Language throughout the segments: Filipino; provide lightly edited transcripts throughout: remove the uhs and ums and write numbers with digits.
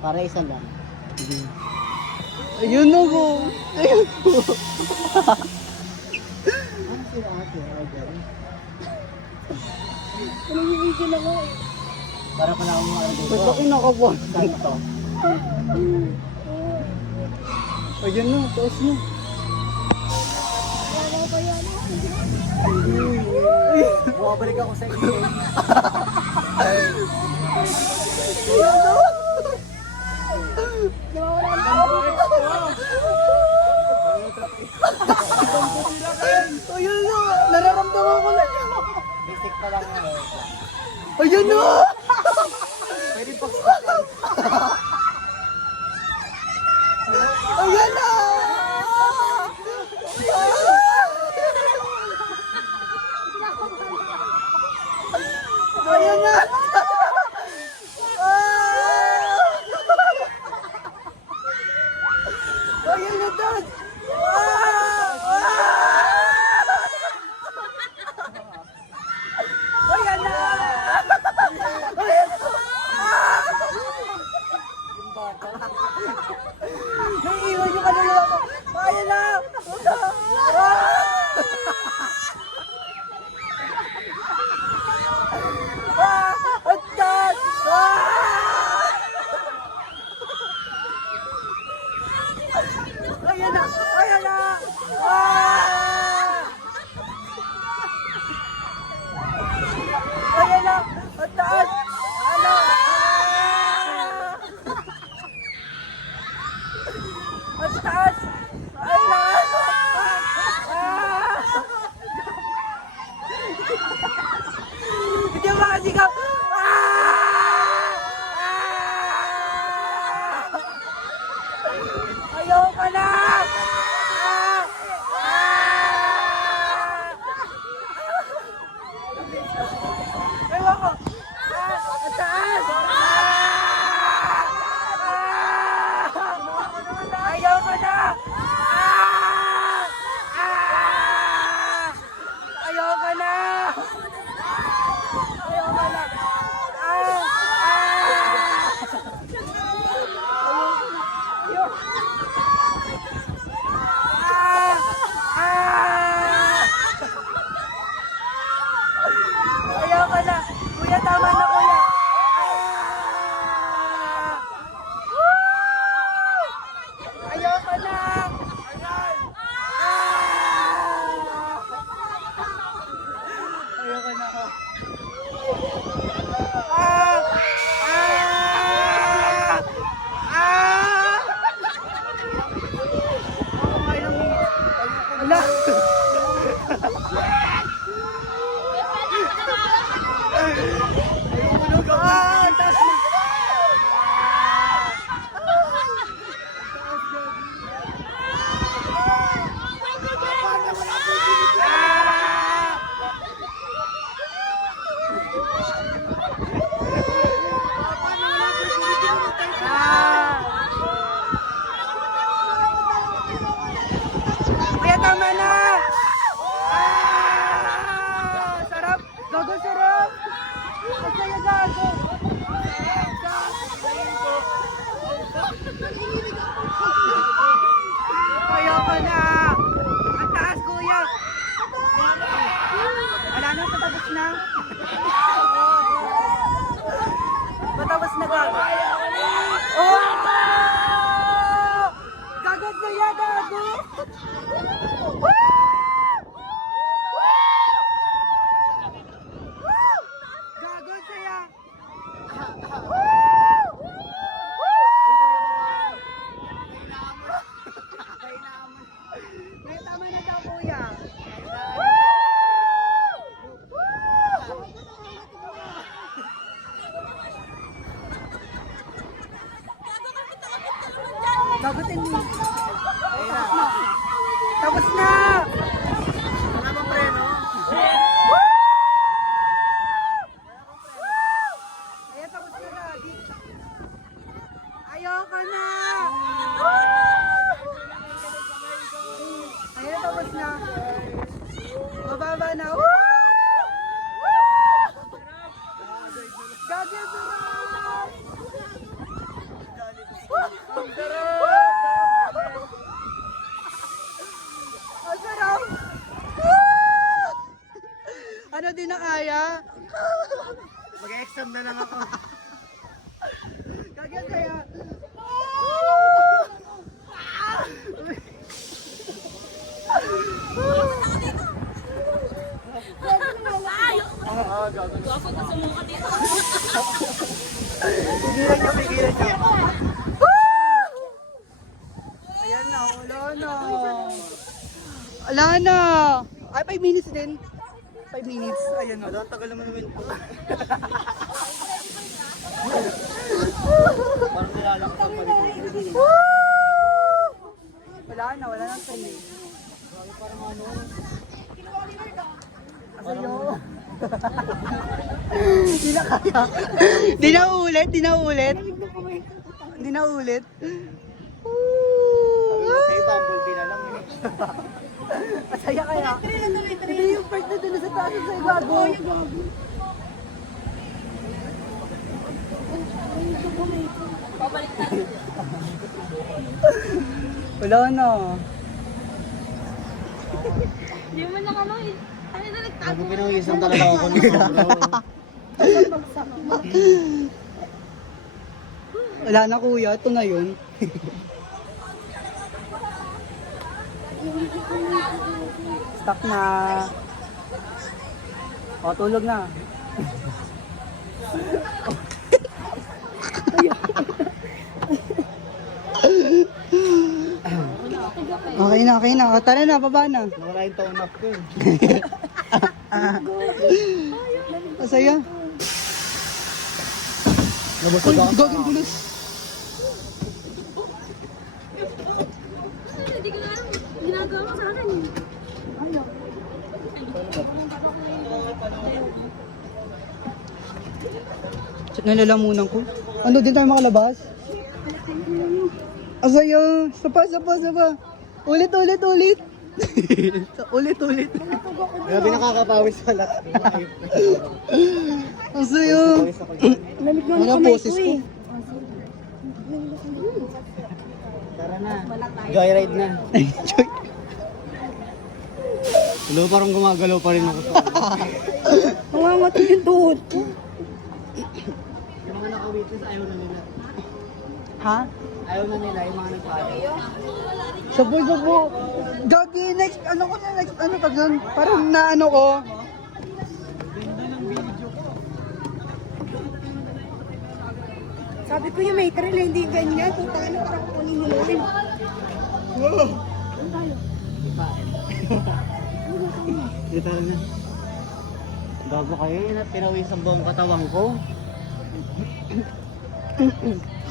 Para isa lang. Ayun na ko. Ayun ko. Ano sila ate? Order. Nangyayigil ako. Para pala akong mga dito. Ba't ako nakapon? Ganito. Ayun na, taas na. Bumabalik ako sa inyo. Ayun na, nararamdaman ko na. Basic pa lang yan. Ayun na! Pwede pa Ayun na! Ayun na! Ayun na, Dad! Ayun na! Naiiwan yung kaluluwa ko! Ayun na! Ang taas! Ayun na! Ayun na! Ayun na! Ang taas! Ano? Ang taas! Ayun na! Hindi ako makasigap! Ayoko na! Ewan ko! Ang taas! Ayoko na! Ayoko na! Ayoko na! Ayoko na! Kuya, tama na kuya! Ayoko na! Ayoko na ako. Ala! Taas na! Kuya, tama na! Sarap! Gago, sarap! Ang saya, gago! Ayoko na! Ang taas, kuya! Wala na, patapos na! Patapos na, gago! Oh! Gago, ang saya, gago! Gago, ang saya! Ngayon, tama na daw, kuya. Gagutin mo. Tapos na! Wala bang preno? Ayan, tapos na, Gagi. Ayoko na! Ayan, tapos na. Mababa na. Gagi, sarap! Nag-action na lang ako. Kagyan kaya. Pigilan niyo, pigilan niyo. Ayan na, wala na. Wala na. Ay, 5 minutes din. 5 minutes. Ayan na. Ang tagal naman naman ito. Parang nilalak sa paligid. Wala na, wala na sa inyo. Parang ano. Asayo. Di na kaya. Di na ulit, di na ulit. Di na ulit. Sa'yo, bumblebee na lang eh. Masaya kaya. Hindi yung part na dun sa taas sa gago. Wala na. Hindi mo na kamo eh. Ano na nagtago? Ako pinawisan talaga ako ng sobra. Wala na kuya, ito na yun. Stuck na. O, tulog na. Okay na, okay na. O, tara na, baba na. Nawala yung tone-up ko eh. Masaya. Nabusog ako. Gagawin bulos. Hindi ko na alam. Ginagawa mo sa akin eh. Nalalamunan ko. Ano, din tayo makalabas? Asaya. Sapa. Ulit. Ulit. Grabe nakakapawis pala. Asaya. Ano ang poses ko? Tara na. Joyride na. Hello, parang gumagalaw pa rin ako. Nangangatay yung tuhod ko. Yung mga naka-witness, ayaw na nila. Ha? Ayaw na nila yung mga nagpapalala. Sabo. Gagi, next, ano pag doon? Parang na ano ko. Sabi ko yung may trail, hindi ganyan. Kung tayo na parang kunin nila rin. Dito na. Gago kayo, pinawisan buong katawan ko.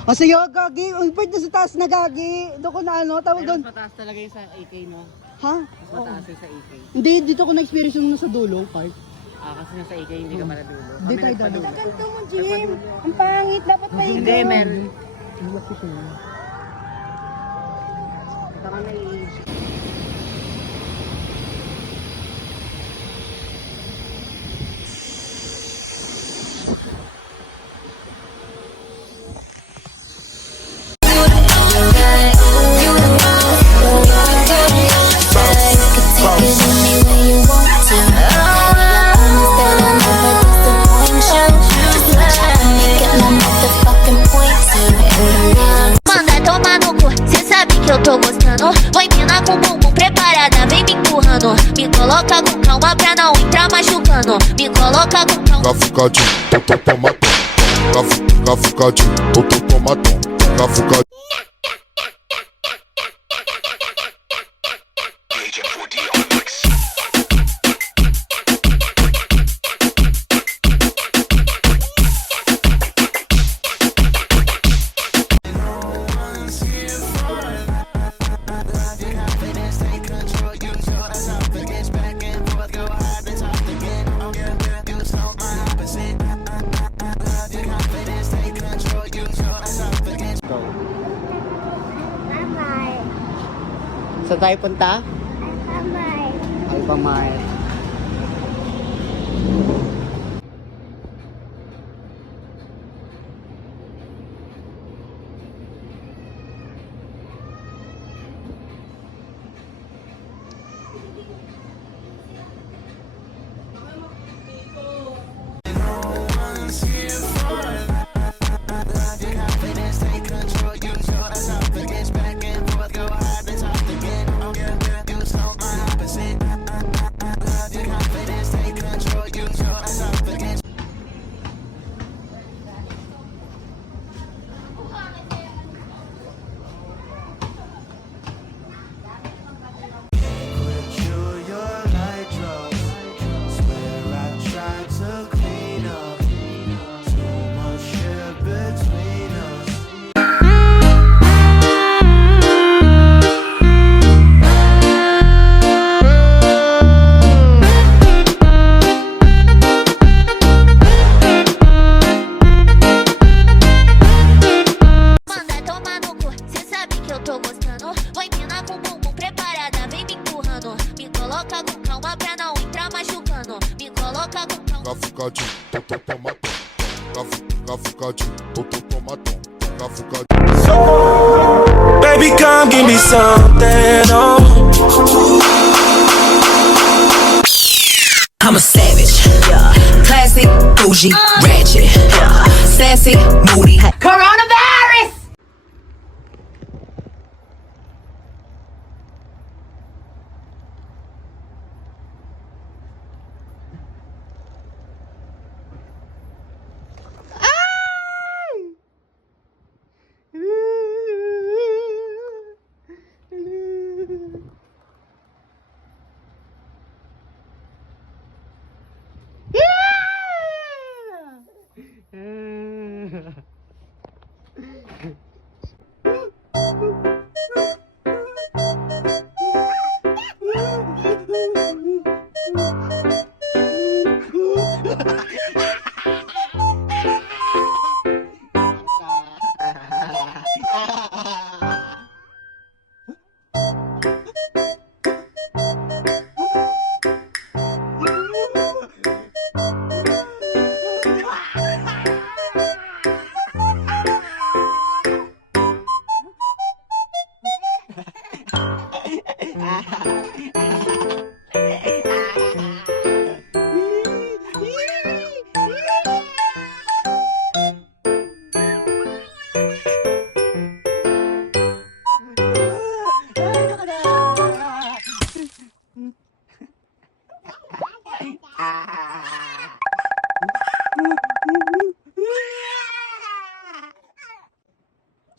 Asaya, gagi. Ang part na sa taas na gagi. Doon ko na ano, tawag Pero doon. mas mataas talaga yung sa AK, no? Ha? Mas mataas yung sa AK. Hindi, dito ko na-experience yung nasa dulo, part. Kasi yung sa AK hindi ka maladulo. Hindi tayo nagpadulo. Ganito mo, Jim. Ang pangit. Dapat pa Hindi, men. Tama na Manda tomar no cu, cê sabe que eu tô gostando. Oi, mina com bumbum preparada, vem me empurrando. Me coloca com calma pra não entrar machucando. Me coloca com calma. Cafucadinho, tomatão. Cafucadinho, tomatão. Cafucadinho. Saan tayo punta? Alpamay. Cafuca, Baby, come give me something, oh. I'm a savage, yeah. Classy, bougie, ratchet, yeah. Sassy, moody. Coronavirus!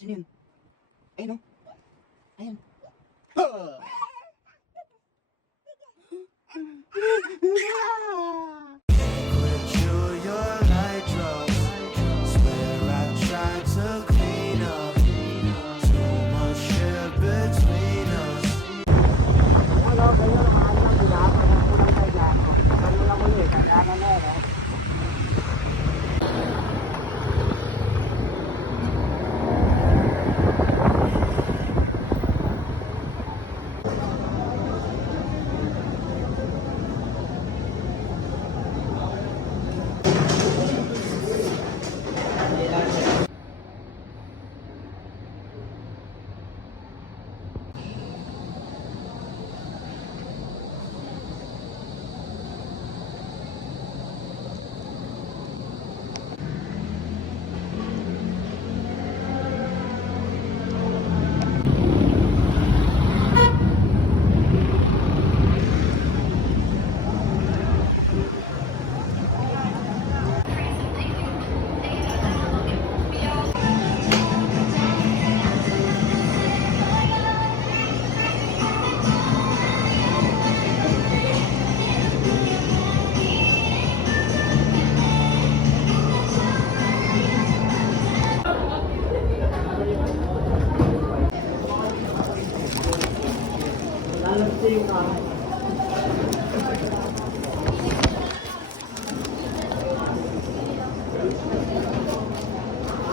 Sino yun? Ayun, oh. Ayun.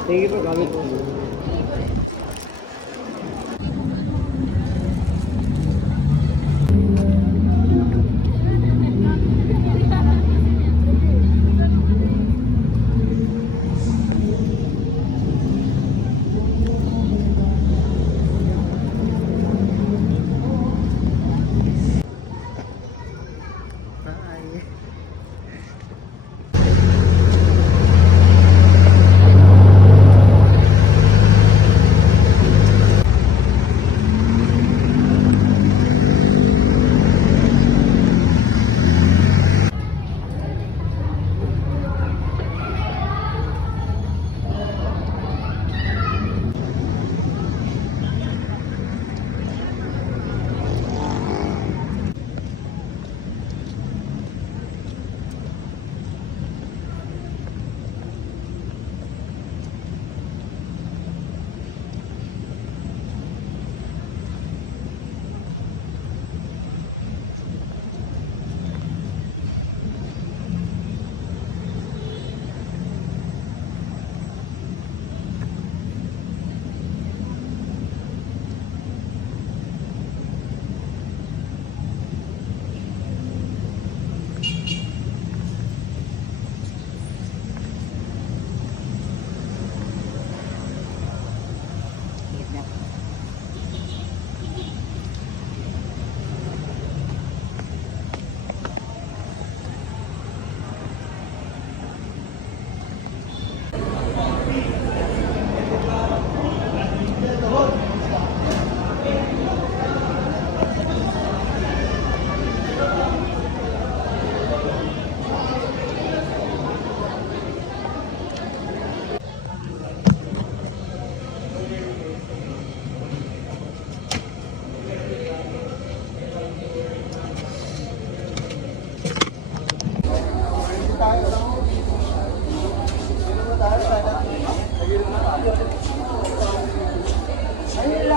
Sige po, gamit po.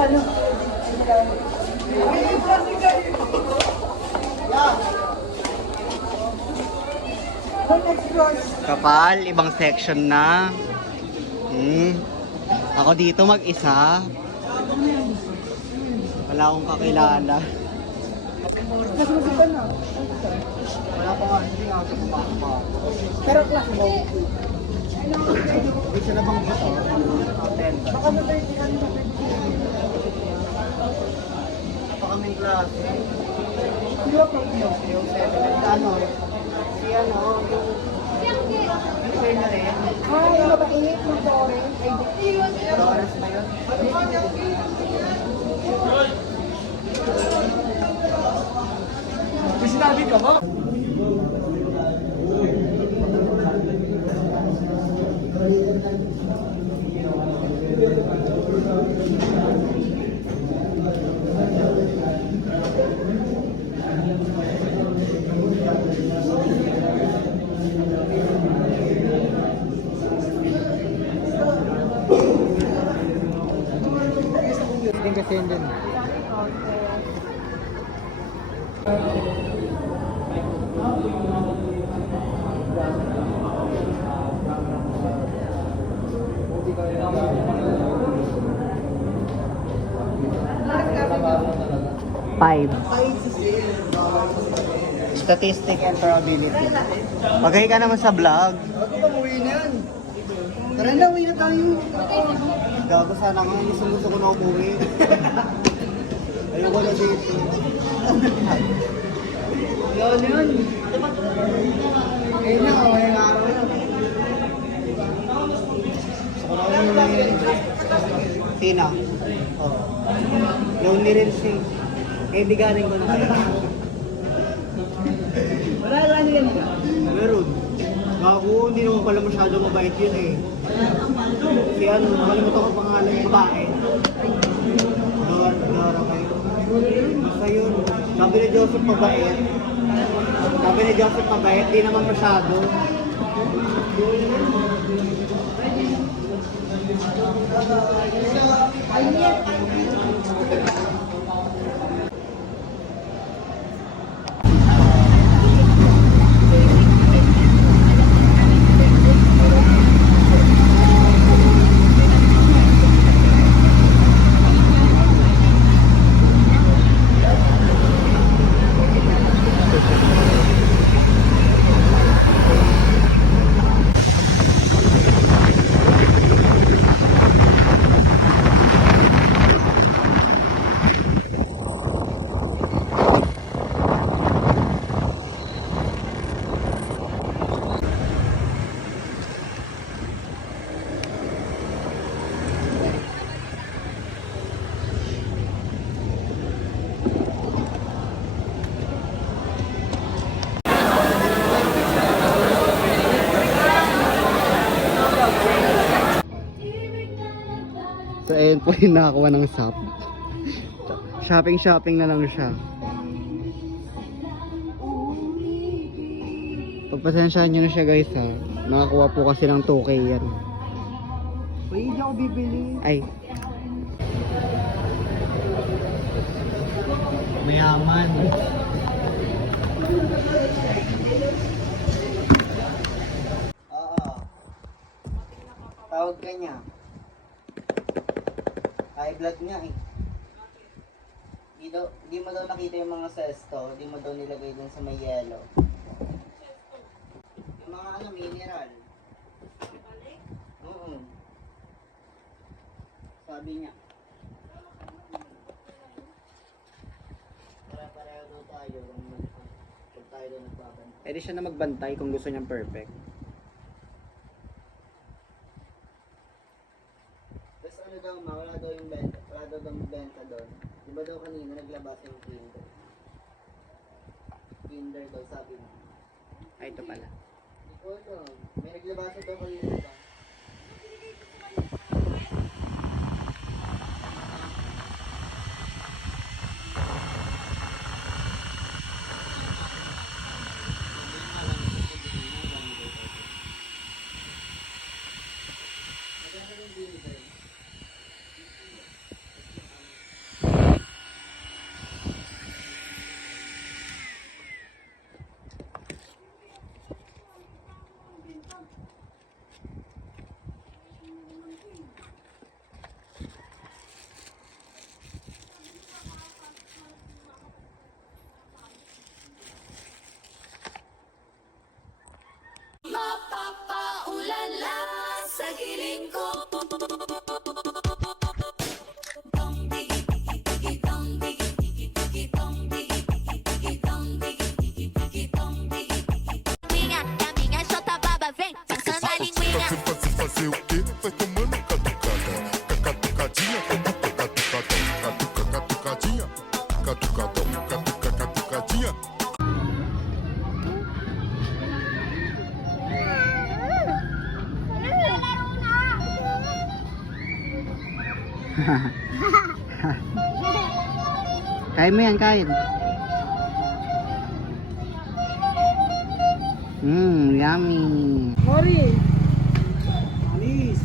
ano. Kapal, ibang section na. Ako dito mag-isa. Wala akong kakilala. Wala pa nga, hindi nga ako kumakawa. Pero class mo. Gusto na bang ito? Baka mabertihan mo. Pa kaming klase. Sino pa yun? Yung 7 ano? Si ano, yung teacher na rin. Ah, yung mabait, mag-orange. Ay, Flores na yun. May sinabi ka ba? Din kasi yun din. Five. Statistic and probability. Pagay ka naman sa vlog. Ako ba uwi na yan? Tara na, uwi na tayo. Gago sana nga, gusto ko na umuwi. Ayoko na dito. Yun, yun. Ayun na, ngayong araw na. Gusto ko na umuwi. Tina. Oh. Lonely rin siya. Eh, bigarin ko na kayo. Wala lang yan. Meron. Gago, hindi naman pala masyado mabait yun eh. Si ano, nakalimutan ko pangalan ng babae. Dora kayo. Basta yun. Sabi ni Joseph mabait. Sabi ni Joseph mabait, di naman masyado. So ayun po yung nakakuha ng SAP. Shopping na lang siya. Pagpasensyahan nyo na siya guys ha. Nakakuha po kasi ng 2K yan. Uy, hindi ako bibili. Ay. Mayaman. Oo. Tawag ka niya. High blood nga eh. Di mo daw nakita yung mga sesto, di mo daw nilagay dun sa may yellow. Yung mga ano, mineral. Oo. Sabi niya. Para-pareho daw tayo pag tayo daw nagbabantay. Pwede siya na magbantay kung gusto niyang perfect. Tapos ano daw wala daw yung benta, wala daw benta doon. Diba daw kanina naglabas yung Kinder? Kinder daw sabi mo. Ay, ito pala. Ito daw. May naglabas daw kanina daw. Kain mo yan, kain. Yummy. Mori. Anis.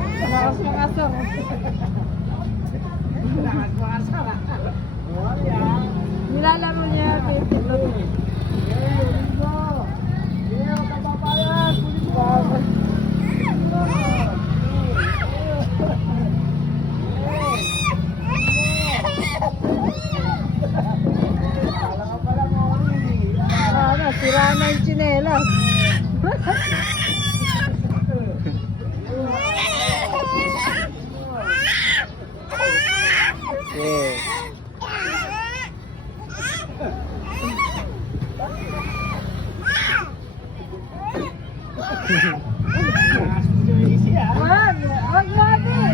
Mangasang-asang. Nilalaro niya. Sira na yung tsinelas. Wag natin.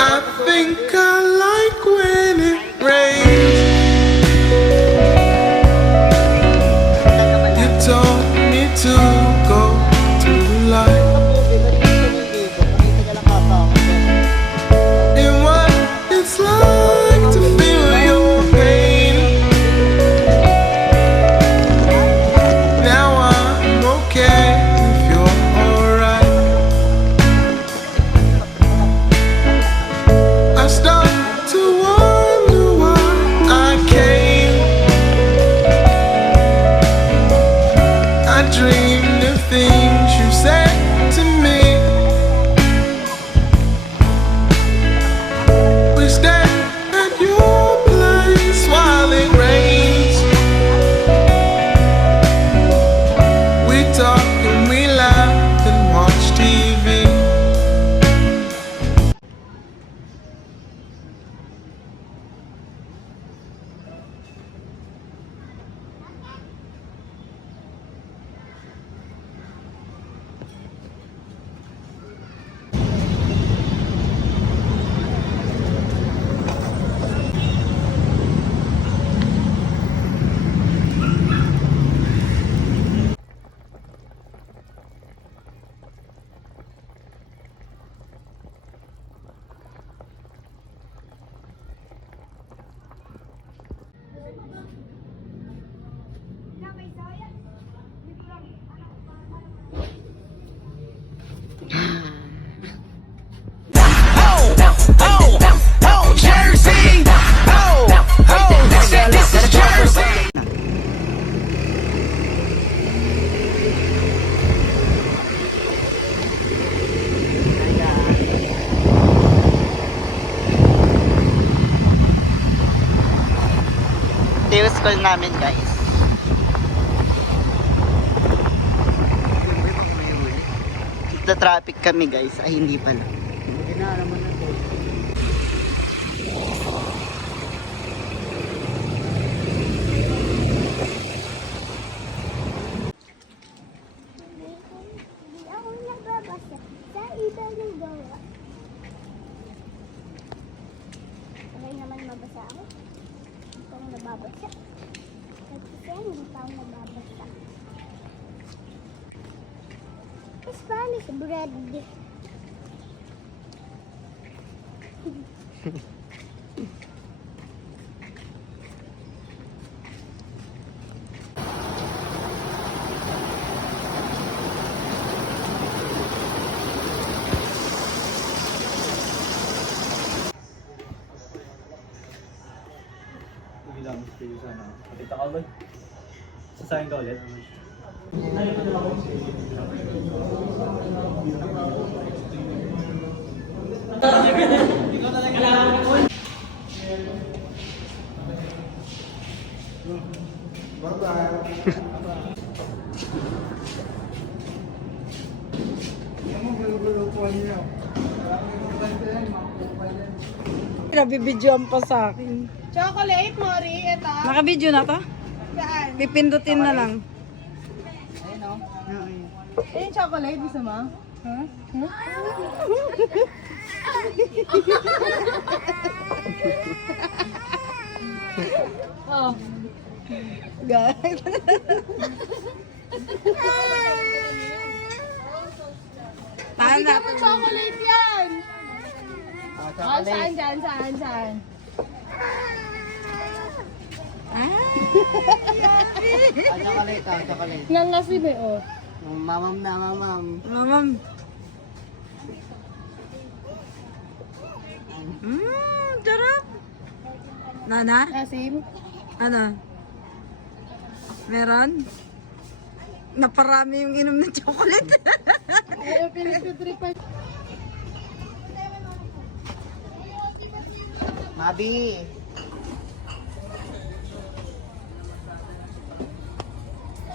I think I like when it rains. You told me to go to the light. And what it's like to feel your pain. Now I'm okay if you're alright. I start to wonder why I came. I dreamed of things you said to me. We stand at your place while it rains. We talk and we laugh and watch TV. Ito yung school namin, guys. Dito traffic kami, guys. Ay, hindi pala. Hindi na naman natin. Hindi ako nagbabasa sa ibang gawa. Sabay naman mabasa ako. Hindi pa ako nababasa. Kasi hindi pa ako nababasa. Spanish bread. Kita ka ba? Sasayin ka ulit? Nabibidyoan pa sa akin. Chocolate, Mori, ito. Naka-video na to? Saan? Pipindutin na lang. Yung chocolate, gusto mo? Oh. Guys. Tanda. Chocolate yan! Oh, saan, saan, saan, saan? Chocolate, chocolate. Nangasin eh, oh. Mamam na, mamam. Mamam. Sarap. Nana? Asim? Ano? Meron? Naparami yung inom ng chocolate. Ayaw, pinagtitripan. Mabi.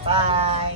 Bye.